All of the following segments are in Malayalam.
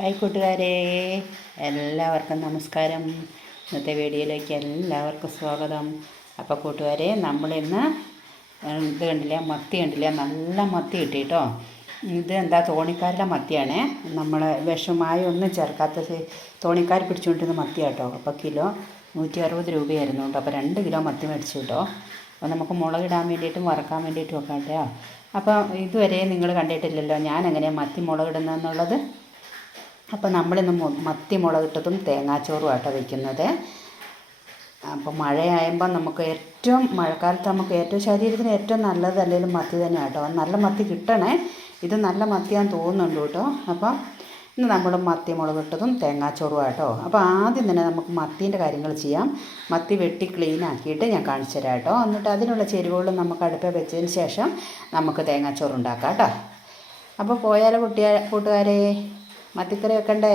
ഹായ് കൂട്ടുകാരെ എല്ലാവർക്കും നമസ്കാരം. ഇന്നത്തെ വീഡിയോയിലേക്ക് എല്ലാവർക്കും സ്വാഗതം. അപ്പോൾ കൂട്ടുകാരെ നമ്മളിന്ന് ഇത് കണ്ടില്ല മത്തി കണ്ടില്ല നല്ല മത്തി കിട്ടി കേട്ടോ ഇത് എന്താ തോണിക്കാരുടെ മത്തിയാണ്. നമ്മൾ വിഷമായി ഒന്നും ചേർക്കാത്ത തോണിക്കാർ പിടിച്ചുകൊണ്ടിരുന്ന മത്തി കേട്ടോ അപ്പോൾ കിലോ നൂറ്റി അറുപത് രൂപയായിരുന്നു കേട്ടോ. അപ്പോൾ രണ്ട് കിലോ മത്തി മേടിച്ചു കേട്ടോ. അപ്പോൾ നമുക്ക് മുളകിടാൻ വേണ്ടിയിട്ടും വറക്കാൻ വേണ്ടിയിട്ടും ഒക്കെ കേട്ടോ അപ്പോൾ ഇതുവരെ നിങ്ങൾ കണ്ടിട്ടില്ലല്ലോ ഞാൻ എങ്ങനെയാണ് മത്തി മുളകിടുന്നതെന്നുള്ളത്? അപ്പോൾ നമ്മളിന്ന് മത്തി മുളകിട്ടതും തേങ്ങാച്ചോറും ആട്ടോ വയ്ക്കുന്നത് അപ്പോൾ മഴയായപ്പോൾ നമുക്ക് ഏറ്റവും മഴക്കാലത്ത് നമുക്ക് ഏറ്റവും ശരീരത്തിന് ഏറ്റവും നല്ലത് അല്ലെങ്കിലും മത്തി തന്നെ കേട്ടോ നല്ല മത്തി കിട്ടണേ. ഇത് നല്ല മത്തിയാന്ന് തോന്നുന്നുണ്ട് കേട്ടോ അപ്പം ഇന്ന് നമ്മൾ മത്തി മുളകിട്ടതും തേങ്ങാച്ചോറും ആട്ടോ. അപ്പോൾ ആദ്യം തന്നെ നമുക്ക് മത്തീന്റെ കാര്യങ്ങൾ ചെയ്യാം. മത്തി വെട്ടി ക്ലീൻ ആക്കിയിട്ട് ഞാൻ കാണിച്ചു തരാം കേട്ടോ എന്നിട്ട് അതിനുള്ള ചേരുവകളും നമുക്ക് അടുപ്പേ വെച്ചതിന് ശേഷം നമുക്ക് തേങ്ങാച്ചോറ് ഉണ്ടാക്കാം കേട്ടോ അപ്പോൾ പോയാലോ കുട്ടിയ കൂട്ടുകാരെ? മത്തിക്കറി വെക്കണ്ടേ?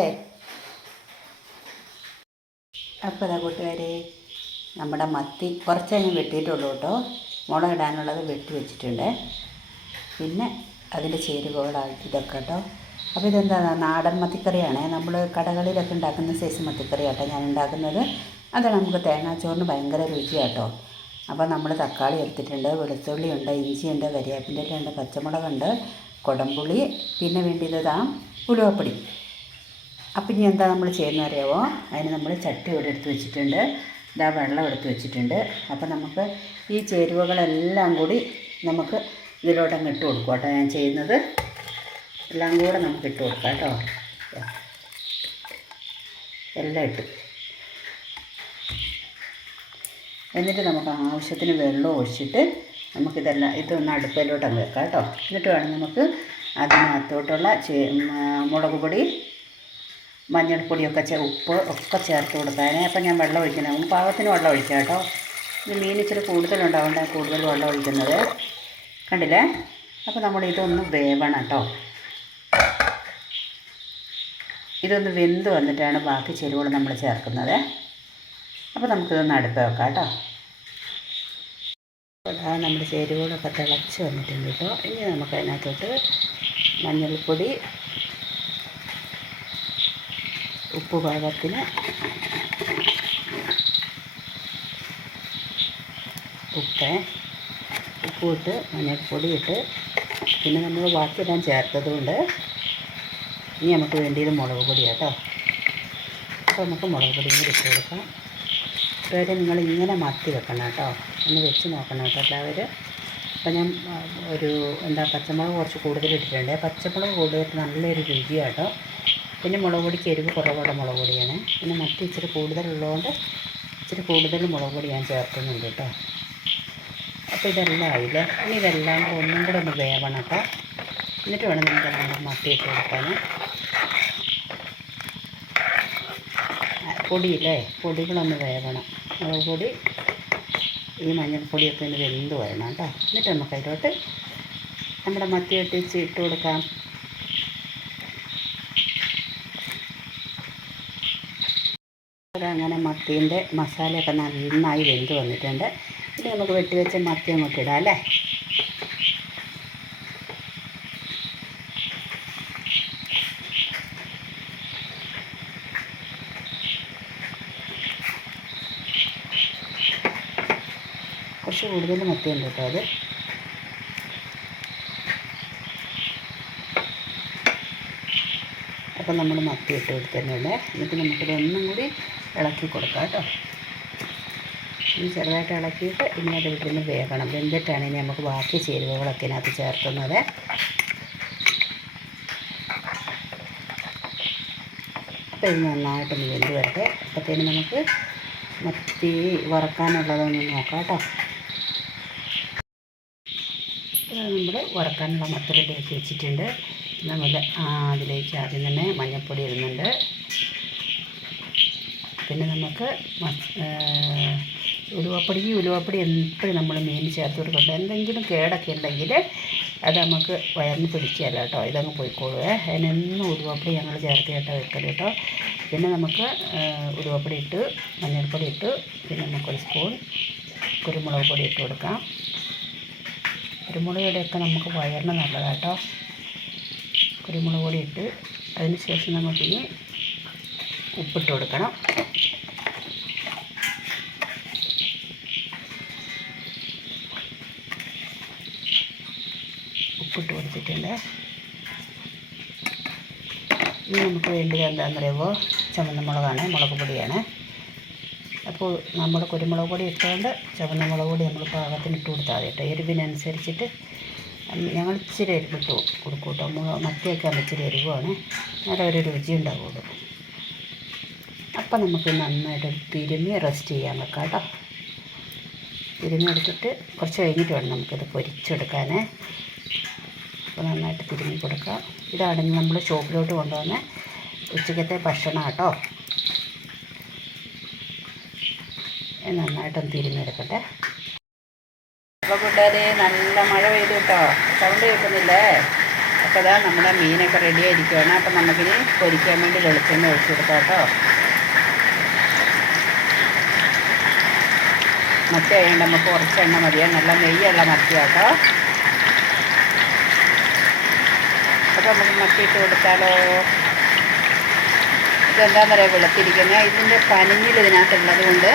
അപ്പോൾ ഇതാ കൂട്ടുകാരെ നമ്മുടെ മത്തി കുറച്ചേ ഞാൻ വെട്ടിയിട്ടുള്ളൂ കേട്ടോ. മുളകിടാനുള്ളത് വെട്ടി വെച്ചിട്ടുണ്ട്. പിന്നെ അതിന്റെ ചേരുവകളായിട്ട് ഇതൊക്കെ കേട്ടോ. അപ്പോൾ ഇതെന്താ നാടൻ മത്തിക്കറിയാണ്. നമ്മൾ കടകളിലൊക്കെ ഉണ്ടാക്കുന്ന സൈസ് മത്തിക്കറി കേട്ടോ ഞാൻ ഉണ്ടാക്കുന്നത്. അത് നമുക്ക് തേങ്ങാച്ചോറിന് ഭയങ്കര രുചിയാട്ടോ. അപ്പോൾ നമ്മൾ തക്കാളി എടുത്തിട്ടുണ്ട് വെളുത്തുള്ളി ഉണ്ട് ഇഞ്ചിയുണ്ട് കരിയാപ്പിന്റെ ഉണ്ട് പച്ചമുളകുണ്ട് കുടംപുളി പിന്നെ വേണ്ടിയത് ഉലുവപ്പൊടി. അപ്പം ഇനി എന്താ നമ്മൾ ചെയ്യുന്നത് അറിയാമോ അതിന് നമ്മൾ ചട്ടി ഇവിടെ എടുത്ത് വെച്ചിട്ടുണ്ട്. ഇതാ വെള്ളം എടുത്ത് വെച്ചിട്ടുണ്ട്. അപ്പം നമുക്ക് ഈ ചേരുവകളെല്ലാം കൂടി നമുക്ക് ഇതിലോട്ട് അങ്ങ് ഇട്ട് കൊടുക്കുക കേട്ടോ. ഞാൻ ചെയ്യുന്നത് എല്ലാം കൂടെ നമുക്ക് ഇട്ട് കൊടുക്കാം കേട്ടോ. എല്ലാം ഇട്ട്. എന്നിട്ട് നമുക്ക് ആവശ്യത്തിന് വെള്ളം ഒഴിച്ചിട്ട് നമുക്കിതെല്ലാം ഇതൊന്ന് അടുപ്പിലോട്ട് അങ്ങ് വെക്കാം കേട്ടോ. എന്നിട്ട് വേണം നമുക്ക് അതിനകത്തോട്ടുള്ള മുളക് പൊടി മഞ്ഞൾപ്പൊടിയൊക്കെ ഉപ്പ് ഒക്കെ ചേർത്ത് കൊടുക്കാനേ അപ്പം ഞാൻ വെള്ളം ഒഴിക്കുന്നത് പാകത്തിന് വെള്ളം ഒഴിക്കാം കേട്ടോ. ഇത് മീൻ ഇച്ചിരി കൂടുതലുണ്ടാവേണ്ട? കൂടുതൽ വെള്ളം ഒഴിക്കുന്നത്. കണ്ടില്ലേ? അപ്പോൾ നമ്മൾ ഇതൊന്ന് വേവണം കേട്ടോ. ഇതൊന്ന് വെന്ത് വന്നിട്ടാണ് ബാക്കി ചേരുവകൾ നമ്മൾ ചേർക്കുന്നത്. അപ്പോൾ നമുക്കിതൊന്ന് അടുപ്പ് വെക്കാം കേട്ടോ. അപ്പോൾ നമ്മുടെ ചേരുവകളൊക്കെ തിളച്ച് വന്നിട്ടുണ്ട് കേട്ടോ. ഇനി നമുക്ക് അതിനകത്തോട്ട് മഞ്ഞൾപ്പൊടി ഉപ്പ് പാകത്തിന് ഉപ്പ് ഉപ്പ് ഇട്ട് മഞ്ഞൾപ്പൊടി ഇട്ട് പിന്നെ നമ്മൾ ബാക്കിയെല്ലാം ചേർത്തതുകൊണ്ട് ഇനി നമുക്ക് വേണ്ടിയത് മുളക് പൊടിയാണ് കേട്ടോ അപ്പോൾ നമുക്ക് മുളക് പൊടിയും കൂടി ഇട്ട് കൊടുക്കാം. ഇതുവരെ നിങ്ങൾ ഇങ്ങനെ മത്തി വെക്കണം കേട്ടോ. ഒന്ന് വെച്ച് നോക്കണം കേട്ടോ എല്ലാവരും. അപ്പോൾ ഞാൻ ഒരു എന്താ പച്ചമുളക് കുറച്ച് കൂടുതൽ ഇട്ടിട്ടുണ്ട്. പച്ചമുളക് കൂടുതൽ നല്ലൊരു രുചിയാണ് കേട്ടോ പിന്നെ മുളക് പൊടിക്ക് എരിവ് കുറവുള്ള മുളക് പൊടിയാണ്. പിന്നെ മറ്റ് ഇച്ചിരി കൂടുതലുള്ളതുകൊണ്ട് ഇച്ചിരി കൂടുതൽ മുളക് പൊടി ഞാൻ ചേർക്കുന്നുണ്ട് കേട്ടോ. അപ്പോൾ ഇതെല്ലാം ആയില്ലേ? ഇനി ഇതെല്ലാം ഒന്നും കൂടെ ഒന്ന് വേവണം കേട്ടോ. എന്നിട്ട് വേണം നമുക്ക് നമ്മുടെ മത്തി ഇട്ട് കൊടുക്കാൻ. പൊടിയില്ലേ? പൊടികളൊന്ന് വേവണം. മുളക് പൊടി ഈ മഞ്ഞൾപ്പൊടിയൊക്കെ ഒന്ന് വെന്ത് വരണം കേട്ടോ. എന്നിട്ട് നമുക്ക് അതിലോട്ട് നമ്മുടെ മത്തി ഒട്ടിച്ച് ഇട്ട് കൊടുക്കാം. അങ്ങനെ മത്തീന്റെ മസാലയൊക്കെ നന്നായി വെന്ത് വന്നിട്ടുണ്ട്. ഇനി നമുക്ക് വെട്ടി വെച്ച മത്തി അങ്ങോട്ട് ഇടാം അല്ലേ? കുറച്ച് കൂടുതൽ മത്തിയുണ്ട് കേട്ടോ അത്. അപ്പം നമ്മൾ മത്തി ഇട്ട് കൊടുത്തിട്ടുണ്ട് എന്നിട്ട് നമുക്കിത് ഒന്നും കൂടി ഇളക്കി കൊടുക്കാം കേട്ടോ. ഇനി ചെറുതായിട്ട് ഇളക്കിയിട്ട് ഇനി അത് വിട്ടിരുന്ന് വേകണം വെന്തിട്ടാണ് ഇനി നമുക്ക് ബാക്കി ചേരുവകളൊക്കെ ഇതിനകത്ത് ചേർക്കുന്നത്. അപ്പോൾ ഇത് നന്നായിട്ടൊന്ന് വെന്ത് വരട്ടെ. അപ്പോഴത്തേന് നമുക്ക് മത്തി വറക്കാനുള്ളതൊന്ന് നോക്കാം കേട്ടോ. നമ്മൾ വറക്കാനുള്ള മത്തി റെഡിയാക്കി വെച്ചിട്ടുണ്ട്. നമ്മൾ അതിലേക്ക് ആദ്യം തന്നെ മഞ്ഞൾപ്പൊടി ഇടുന്നുണ്ട്. പിന്നെ നമുക്ക് ഉലുവപ്പൊടി ഉലുവപ്പൊടി എപ്പോഴും നമ്മൾ മീൻ ചേർത്ത് കൊടുക്കണ്ട എന്തെങ്കിലും കേടൊക്കെ ഉണ്ടെങ്കിൽ അത് നമുക്ക് വയറിന് പിടിക്കുകയല്ല കേട്ടോ. ഇതങ്ങ് പോയിക്കോളുവേ. അതിനെന്നും ഉലുവപ്പൊടി ഞങ്ങൾ ചേർത്ത് കേട്ടോ വെക്കൽ കേട്ടോ. പിന്നെ നമുക്ക് ഉലുവപ്പൊടി ഇട്ട് മഞ്ഞൾപ്പൊടി ഇട്ട് പിന്നെ നമുക്കൊരു സ്പൂൺ കുരുമുളക് പൊടി ഇട്ട് കൊടുക്കാം. കുരുമുളക് നമുക്ക് വയറിന് നല്ലതാണ് കേട്ടോ കുരുമുളക് പൊടി ഇട്ട് അതിന് ശേഷം നമുക്കിനി ഉപ്പിട്ട് കൊടുക്കണം. ഉപ്പിട്ട് കൊടുത്തിട്ടുണ്ട്. ഇനി നമുക്ക് വേണ്ടത് എന്താണെന്ന് പറയുമ്പോൾ ചുവന്ന മുളകാണ് മുളക് പൊടിയാണ്. അപ്പോൾ നമ്മൾ കുരുമുളക് പൊടി ഇട്ടുകൊണ്ട് ചുവന്ന മുളക് പൊടി നമ്മൾ പാകത്തിന് ഇട്ട് കൊടുത്താൽ മതി കേട്ടോ. എരിവിനനുസരിച്ചിട്ട് ഞങ്ങൾ ഇച്ചിരി എരിവ് ഇട്ട് കൊടുക്കും കേട്ടോ. മത്തിയൊക്കെ ഇച്ചിരി എരിവാണ്. നല്ല ഒരു രുചി ഉണ്ടാവുള്ളൂ അപ്പം നമുക്ക് നന്നായിട്ട് തിരുമി റെസ്റ്റ് ചെയ്യാൻ വെക്കാം കേട്ടോ. തിരുമി എടുത്തിട്ട് കുറച്ച് കഴിഞ്ഞിട്ട് വേണം നമുക്കിത് പൊരിച്ചെടുക്കാനേ. അപ്പോൾ നന്നായിട്ട് തിരുമി കൊടുക്കാം. ഇതാണ് നമ്മൾ ഷോപ്പിലോട്ട് കൊണ്ടുവന്ന ഉച്ചക്കത്തെ ഭക്ഷണം കേട്ടോ ഇത് നന്നായിട്ടൊന്ന് തിരിഞ്ഞെടുക്കട്ടെ. അപ്പോൾ കൂട്ടുകാരെ നല്ല മഴ പെയ്തു കേട്ടോ സൗണ്ട് കേൾക്കുന്നില്ലേ? അപ്പോൾ ഇതാ നമ്മുടെ മീനൊക്കെ റെഡി ആയിരിക്കുകയാണ് അപ്പോൾ നമുക്കിനി പൊരിക്കാൻ വേണ്ടി വെളിച്ചെണ്ണ ഒഴിച്ചു കൊടുക്കാം കേട്ടോ മത്തി കഴിയേണ്ട നമുക്ക് കുറച്ച് എണ്ണ മതിയാണ് നല്ല നെയ്യുള്ള മത്തിയാട്ടോ അപ്പോൾ നമുക്ക് മത്തി ഇട്ട് കൊടുത്താലോ? ഇതെന്താന്ന് പറയുക വെളുത്തിരിക്കുന്നത്? ഇതിന്റെ പനിഞ്ഞിൽ ഇതിനകത്തുള്ളത് കൊണ്ട്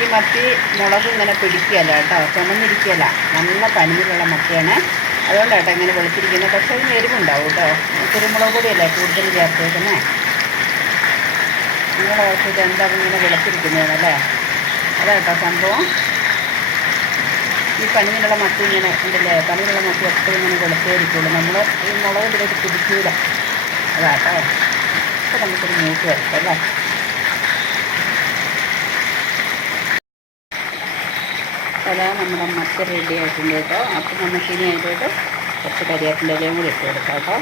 ഈ മത്തി മുളക് ഇങ്ങനെ പിടിക്കുകയല്ല കേട്ടോ ചുമന്നിരിക്കുകയല്ല. നല്ല പനിയിലുള്ള മത്തിയാണ്. അതുകൊണ്ടാണ് കേട്ടോ ഇങ്ങനെ വെളുത്തിരിക്കുന്നത്. പക്ഷേ അതിന് എരിവുണ്ടാവും കേട്ടോ. കുരുമുളക് പൊടിയല്ലേ കൂടുതൽ ചേർത്തേക്കുന്നത് നിങ്ങളുടെ ഇത് എന്താ ഇങ്ങനെ അതാ കേട്ടോ സംഭവം. ഈ പനിയിലുള്ള മത്തി ഇങ്ങനെ ഉണ്ടല്ലേ? പനിയിലുള്ള മത്തി എപ്പോഴും ഇങ്ങനെ വെളുത്തേരിക്കുള്ളൂ നമ്മൾ ഈ മുളക് ഇതിലേക്ക് പിടിക്കൂല. അതാട്ടോ. അപ്പോൾ നമുക്കൊരു മൂട്ട് വരട്ടെ അതാ നമ്മുടെ മത്തി റെഡി ആയിട്ടുണ്ട് കേട്ടോ. അപ്പോൾ നമുക്കിനി അതിലോട്ട് കുറച്ച് കരിയാപ്പിന്റെ ഇലയും കൂടി ഇട്ട് കൊടുക്കാം കേട്ടോ.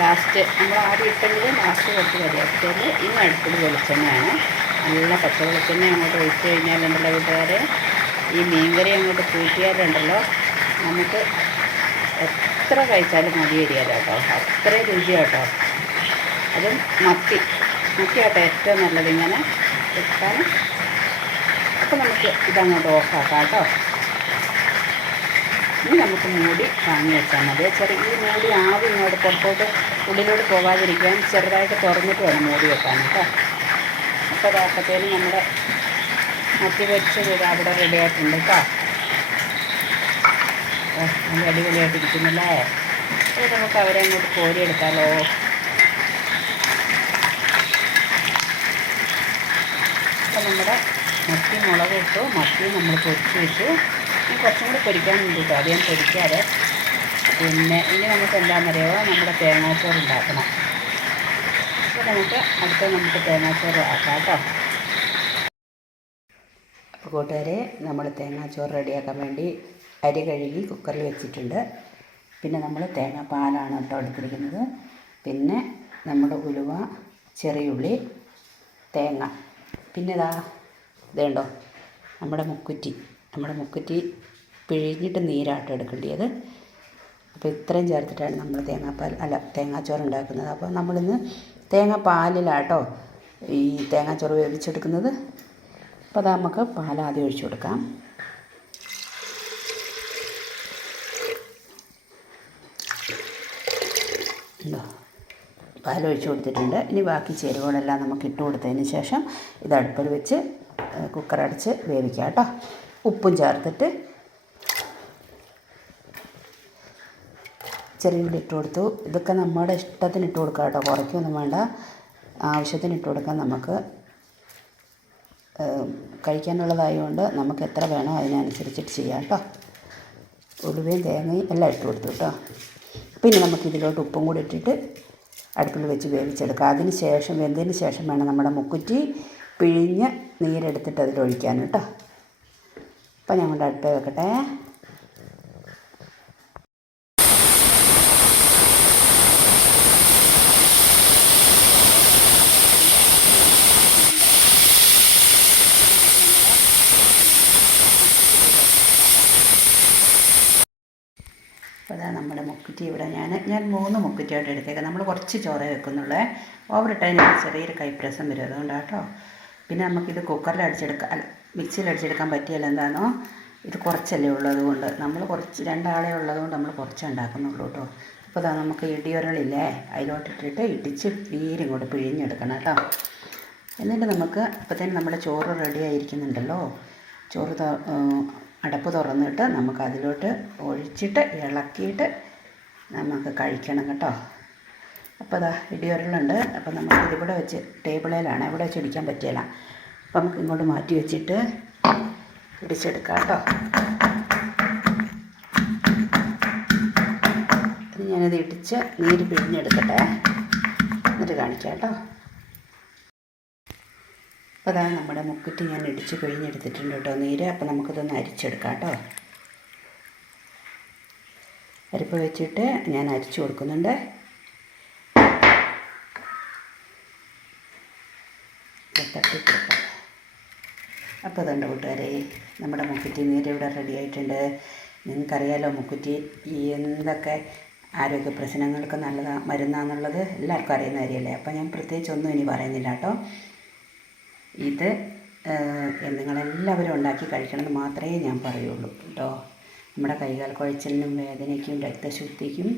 ലാസ്റ്റ് നമ്മൾ ആദ്യം ഇട്ടെങ്കിൽ ലാസ്റ്റ് കുറച്ച് കരിയാപ്പിന്റെ ഇനി അടുത്തത് വെളിച്ചെണ്ണയാണ്. നല്ല പച്ച വെളിച്ചെണ്ണ അങ്ങോട്ട് ഒഴിച്ചു കഴിഞ്ഞാൽ രണ്ടുള്ള കൂട്ടുകാരെ ഈ മീൻകറി അങ്ങോട്ട് കൂട്ടിയാലുണ്ടല്ലോ. നമുക്ക് എത്ര കഴിച്ചാലും മതി വരികയില്ല കേട്ടോ. അത്രയും രുചിയാട്ടോ അതും മത്തി. മത്തി കേട്ടോ ഏറ്റവും നല്ലത് ഇങ്ങനെ വെക്കാൻ. അപ്പോൾ നമുക്ക് ഇതങ്ങോട്ട് ഓഫാക്കാം കേട്ടോ. ഇനി നമുക്ക് മൂടി വാങ്ങി വെച്ചാൽ മതി. ചെറിയ ഈ മൂടി ആവും ഇങ്ങോട്ട് പുറത്തോട്ട് ഉള്ളിലോട്ട് പോകാതിരിക്കാൻ ചെറുതായിട്ട് തുറന്നിട്ട് വേണം മൂടി വെക്കാൻ കേട്ടോ. അപ്പോൾ അതാക്കത്തേന് നമ്മുടെ മത്തി വെച്ചത് അവിടെ റെഡി ആയിട്ടുണ്ട് കേട്ടോ. നല്ല അടിപൊളിയായിട്ടിരിക്കുന്നല്ലേ അപ്പോൾ നമുക്ക് അവരെ അങ്ങോട്ട് കോരിയെടുത്താലോ നമ്മുടെ മത്തി മുളക് ഇട്ടു. മത്തി നമ്മൾ പൊരിച്ച് ഇനി കുറച്ചും കൂടി പൊരിക്കാനുണ്ട് കേട്ടോ. അത് പൊരിക്കാതെ. പിന്നെ ഇനി നമുക്ക് എന്താണെന്നറിയോ നമ്മുടെ തേങ്ങാച്ചോറ് ഉണ്ടാക്കണം. അപ്പോൾ നമുക്ക് അടുത്ത നമുക്ക് തേങ്ങാച്ചോറ് ആക്കാം കേട്ടോ. അപ്പോൾ കൂട്ടുകാരെ നമ്മൾ തേങ്ങാച്ചോറ് റെഡിയാക്കാൻ വേണ്ടി അരി കഴുകി കുക്കറിൽ വെച്ചിട്ടുണ്ട്. പിന്നെ നമ്മൾ തേങ്ങാപ്പാലാണ് കേട്ടോ എടുത്തിരിക്കുന്നത്. പിന്നെ നമ്മുടെ ഉലുവ ചെറിയുള്ളി തേങ്ങ. പിന്നെ ഇതാ ഇതുണ്ടോ? നമ്മുടെ മുക്കുറ്റി. നമ്മുടെ മുക്കുറ്റി പിഴിഞ്ഞിട്ട് നീരാട്ടം എടുക്കേണ്ടത് അപ്പോൾ ഇത്രയും ചേർത്തിട്ടാണ് നമ്മൾ തേങ്ങാപ്പാൽ അല്ല തേങ്ങാച്ചോറ് ഉണ്ടാക്കുന്നത്. അപ്പോൾ നമ്മളിന്ന് തേങ്ങാപ്പാലിലാട്ടോ ഈ തേങ്ങാച്ചോറ് വേവിച്ചെടുക്കുന്നത്. അപ്പോൾ അത് നമുക്ക് പാൽ ആദ്യം ഒഴിച്ചു കൊടുക്കാം. ഉണ്ടോ പാൽ ഒഴിച്ച് കൊടുത്തിട്ടുണ്ട്. ഇനി ബാക്കി ചേരുവകളെല്ലാം നമുക്ക് ഇട്ട് കൊടുത്തതിന് ശേഷം ഇത് അടുപ്പിൽ വെച്ച് കുക്കർ അടച്ച് വേവിക്കാം കേട്ടോ. ഉപ്പും ചേർത്തിട്ട് ചെറിയ ഉള്ളി ഇട്ട് കൊടുത്തു. ഇതൊക്കെ നമ്മുടെ ഇഷ്ടത്തിന് ഇട്ട് കൊടുക്കാം കേട്ടോ. കുറയ്ക്കൊന്നും വേണ്ട. ആവശ്യത്തിന് ഇട്ട് കൊടുക്കാൻ നമുക്ക്. കഴിക്കാനുള്ളതായതുകൊണ്ട് നമുക്ക് എത്ര വേണോ അതിനനുസരിച്ചിട്ട് ചെയ്യാം കേട്ടോ. ഉലുവയും തേങ്ങയും എല്ലാം ഇട്ട് കൊടുത്തു കേട്ടോ. പിന്നെ നമുക്ക് ഇതിലോട്ട് ഉപ്പും കൂടി ഇട്ടിട്ട് അടുപ്പിൽ വെച്ച് വേവിച്ചെടുക്കാം. അതിന് ശേഷം വെന്തതിന് ശേഷം വേണം നമ്മുടെ മുക്കുറ്റി പിഴിഞ്ഞ് നീരെടുത്തിട്ട് അതിലൊഴിക്കാൻ കേട്ടോ അപ്പം ഞാൻ കൊണ്ട് അടുപ്പ് വെക്കട്ടെ. അപ്പോൾ അതാ നമ്മുടെ മുക്കുറ്റി ഇവിടെ ഞാൻ ഞാൻ മൂന്ന് മുക്കുറ്റിയായിട്ട് എടുത്തേക്കാം. നമ്മൾ കുറച്ച് ചോറേ വെക്കുന്നുള്ളേ. ഓവർ ഇട്ടതിന് ചെറിയൊരു കൈപ്രസം വരും അതുകൊണ്ടാണ് കേട്ടോ പിന്നെ നമുക്കിത് കുക്കറിൽ അടിച്ചെടുക്കാം അല്ല മിക്സിയിൽ അടിച്ചെടുക്കാൻ പറ്റിയല്ല എന്താണോ ഇത് കുറച്ചല്ലേ ഉള്ളൂ അതുകൊണ്ട്. നമ്മൾ കുറച്ച് രണ്ടാളെ ഉള്ളതുകൊണ്ട് നമ്മൾ കുറച്ചേ ഉണ്ടാക്കുന്നുള്ളൂ കേട്ടോ. അപ്പോൾ അതാ നമുക്ക് ഇടിയൊരളില്ലേ? അതിലോട്ടിട്ടിട്ട് ഇടിച്ച് വീരും കൂടെ പിഴിഞ്ഞെടുക്കണം കേട്ടോ. എന്നിട്ട് നമുക്ക് ഇപ്പം തന്നെ നമ്മുടെ ചോറ് റെഡി ആയിരിക്കുന്നുണ്ടല്ലോ. ചോറ് അടപ്പ് തുറന്നിട്ട് നമുക്ക് അതിലോട്ട് ഒഴിച്ചിട്ട് ഇളക്കിയിട്ട് നമുക്ക് കഴിക്കണം കേട്ടോ. അപ്പോൾ അതാ ഇടിയുരലുണ്ട് അപ്പോൾ നമുക്ക് ഇതിവിടെ വെച്ച് ടേബിളിലാണ്. ഇവിടെ വെച്ച് ഇടിക്കാൻ പറ്റില്ല അപ്പോൾ നമുക്ക് ഇങ്ങോട്ട് മാറ്റി വെച്ചിട്ട് ഇടിച്ചെടുക്കാം കേട്ടോ. ഞാനിത് ഇടിച്ച് നീര് പിഴിഞ്ഞെടുക്കട്ടെ. എന്നിട്ട് കാണിക്കാം കേട്ടോ. അപ്പോൾ അതാ നമ്മുടെ മുക്കിട്ട് ഞാൻ ഇടിച്ച് പിഴിഞ്ഞെടുത്തിട്ടുണ്ട് കേട്ടോ നീര്. അപ്പോൾ നമുക്കിതൊന്ന് അരിച്ചെടുക്കാം കേട്ടോ. അരിപ്പ് വെച്ചിട്ട് ഞാൻ അരിച്ചു കൊടുക്കുന്നുണ്ട്. അപ്പോൾ അതുണ്ട് കൂട്ടുകാരെ നമ്മുടെ മുക്കുറ്റി നീര് ഇവിടെ റെഡി ആയിട്ടുണ്ട്. നിങ്ങൾക്കറിയാലോ മുക്കുറ്റി എന്തൊക്കെ ആരോഗ്യ പ്രശ്നങ്ങൾക്ക് നല്ലതാ മരുന്നാന്നുള്ളത് എല്ലാവർക്കും അറിയുന്ന കാര്യമല്ലേ? അപ്പോൾ ഞാൻ പ്രത്യേകിച്ച് ഒന്നും ഇനി പറയുന്നില്ല കേട്ടോ. ഇത് നിങ്ങളെല്ലാവരും ഉണ്ടാക്കി കഴിക്കണമെന്ന് മാത്രമേ ഞാൻ പറയുള്ളൂ കേട്ടോ. നമ്മുടെ കൈകാൽ കുഴച്ചിലിനും വേദനയ്ക്കും രക്തശുദ്ധിക്കും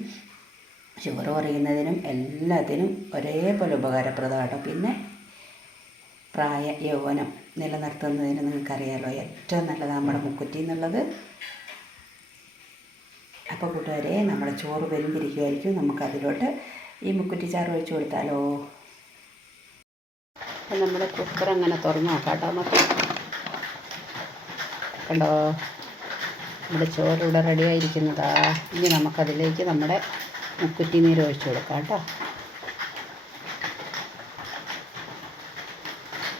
ഷുഗർ കുറയുന്നതിനും എല്ലാത്തിനും ഒരേപോലെ ഉപകാരപ്രദമാണ് പിന്നെ പ്രായ യൗവനം നിലനിർത്തുന്നതിന് നിങ്ങൾക്കറിയാലോ ഏറ്റവും നല്ലത് നമ്മുടെ മുക്കുറ്റി എന്നുള്ളത്. അപ്പോൾ കൂട്ടുകാരെ നമ്മുടെ ചോറ് വരുമ്പിരിക്കുമായിരിക്കും നമുക്കതിലോട്ട് ഈ മുക്കുറ്റി ചാറ് ഒഴിച്ച് കൊടുത്താലോ? അപ്പം നമ്മുടെ കുക്കർ അങ്ങനെ തുറന്നു നോക്കാം കേട്ടോ കണ്ടോ? നമ്മുടെ ചോറ് ഇവിടെ റെഡി ആയിരിക്കുന്നതാ ഇനി നമുക്കതിലേക്ക് നമ്മുടെ മുക്കുറ്റി നീര് ഒഴിച്ച് കൊടുക്കാം കേട്ടോ.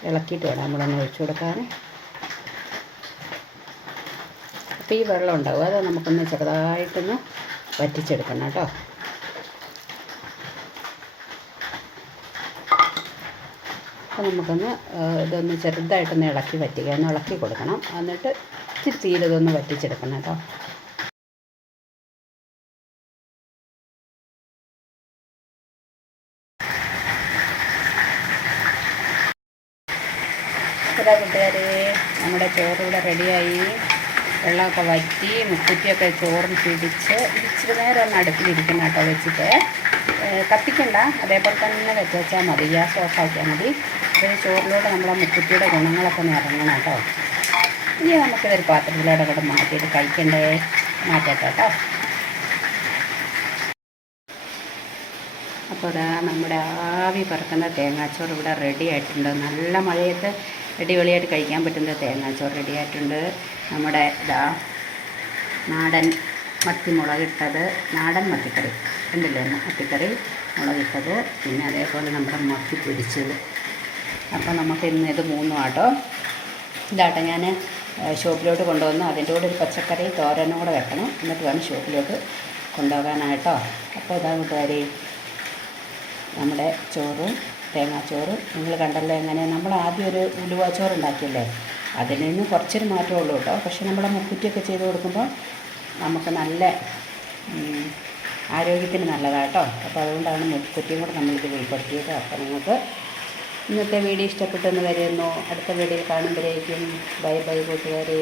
ഇളക്കിയിട്ട് വേണം നമ്മളൊന്ന് ഒഴിച്ചു കൊടുക്കാൻ അപ്പോൾ ഈ വെള്ളം ഉണ്ടാവും. അത് നമുക്കൊന്ന് ചെറുതായിട്ടൊന്ന് വറ്റിച്ചെടുക്കണം കേട്ടോ. അപ്പോൾ നമുക്കൊന്ന് ഇതൊന്ന് ചെറുതായിട്ടൊന്ന് ഇളക്കി വറ്റിക്കുക ഒന്ന് ഇളക്കി കൊടുക്കണം. എന്നിട്ട് ഇച്ചിരി തീരതൊന്ന് വറ്റിച്ചെടുക്കണം കേട്ടോ ഇതാ കൂട്ടുകാരെ നമ്മുടെ ചോറ് ഇവിടെ റെഡിയായി വെള്ളമൊക്കെ വറ്റി മുക്കുറ്റിയൊക്കെ ചോറിന് പിടിച്ച് ഇച്ചിരി നേരം ഒന്ന് അടുപ്പിലിരിക്കണം കേട്ടോ വെച്ചിട്ട്. കത്തിക്കണ്ട. അതേപോലെ തന്നെ വെച്ച് വെച്ചാൽ മതി. ഗ്യാസ് ഓഫാക്കിയാൽ മതി. ഒരു ചോറിലൂടെ നമ്മളെ മുക്കുറ്റിയുടെ ഗുണങ്ങളൊക്കെ ഒന്ന് ഇറങ്ങണം കേട്ടോ. ഇനി നമുക്കിതൊരു പാത്രത്തിലൂടെ കൂടെ മാറ്റിയിട്ട് കഴിക്കണ്ടേ? മാറ്റാം കേട്ടോ. അപ്പോൾ അതാ നമ്മുടെ ആവി പറക്കുന്ന തേങ്ങാച്ചോറ് ഇവിടെ റെഡി ആയിട്ടുണ്ട്. നല്ല മഴയത്ത് അടിപൊളിയായിട്ട് കഴിക്കാൻ പറ്റുന്ന തേങ്ങാച്ചോറ് റെഡി ആയിട്ടുണ്ട്. നമ്മുടെ ഇതാ നാടൻ മത്തി മുളകിട്ടത് നാടൻ മത്തിക്കറി. ഉണ്ടല്ലോ മത്തിക്കറി മുളകിട്ടത് പിന്നെ അതേപോലെ നമ്മുടെ മത്തി പൊരിച്ചത്. അപ്പോൾ നമുക്ക് ഇന്ന് ഇത് മൂന്നും ആട്ടോ. ഇതാട്ടോ ഞാൻ ഷോപ്പിലോട്ട് കൊണ്ടുവന്നു അതിന്റെ കൂടെ ഒരു പച്ചക്കറി തോരനും കൂടെ വെക്കണം. എന്നിട്ട് വേണം ഷോപ്പിലോട്ട് കൊണ്ടുപോകാനായിട്ടോ. അപ്പോൾ ഇതാ കൂട്ടുകാരി നമ്മുടെ ചോറും തേങ്ങാച്ചോറും. നിങ്ങൾ കണ്ടല്ലോ എങ്ങനെ നമ്മൾ ആദ്യം ഒരു ഉലുവാച്ചോറ് ഉണ്ടാക്കിയല്ലേ? അതിൽ നിന്ന് കുറച്ചൊരു മാറ്റമേ ഉള്ളൂ കേട്ടോ. പക്ഷെ നമ്മളെ മുക്കുറ്റിയൊക്കെ ചെയ്ത് കൊടുക്കുമ്പോൾ നമുക്ക് നല്ല ആരോഗ്യത്തിന് നല്ലതാണ് കേട്ടോ. അപ്പോൾ അതുകൊണ്ടാണ് മുക്കുറ്റിയും കൂടെ നമ്മളിത് ഉൾപ്പെടുത്തിയത്. അപ്പോൾ നിങ്ങൾക്ക് ഇന്നത്തെ വീഡിയോ ഇഷ്ടപ്പെട്ടെന്ന് കരുതുന്നു. അടുത്ത വീഡിയോയിൽ കാണുമ്പോഴേക്കും. ബൈ ബൈ കൂട്ടുകാരെ.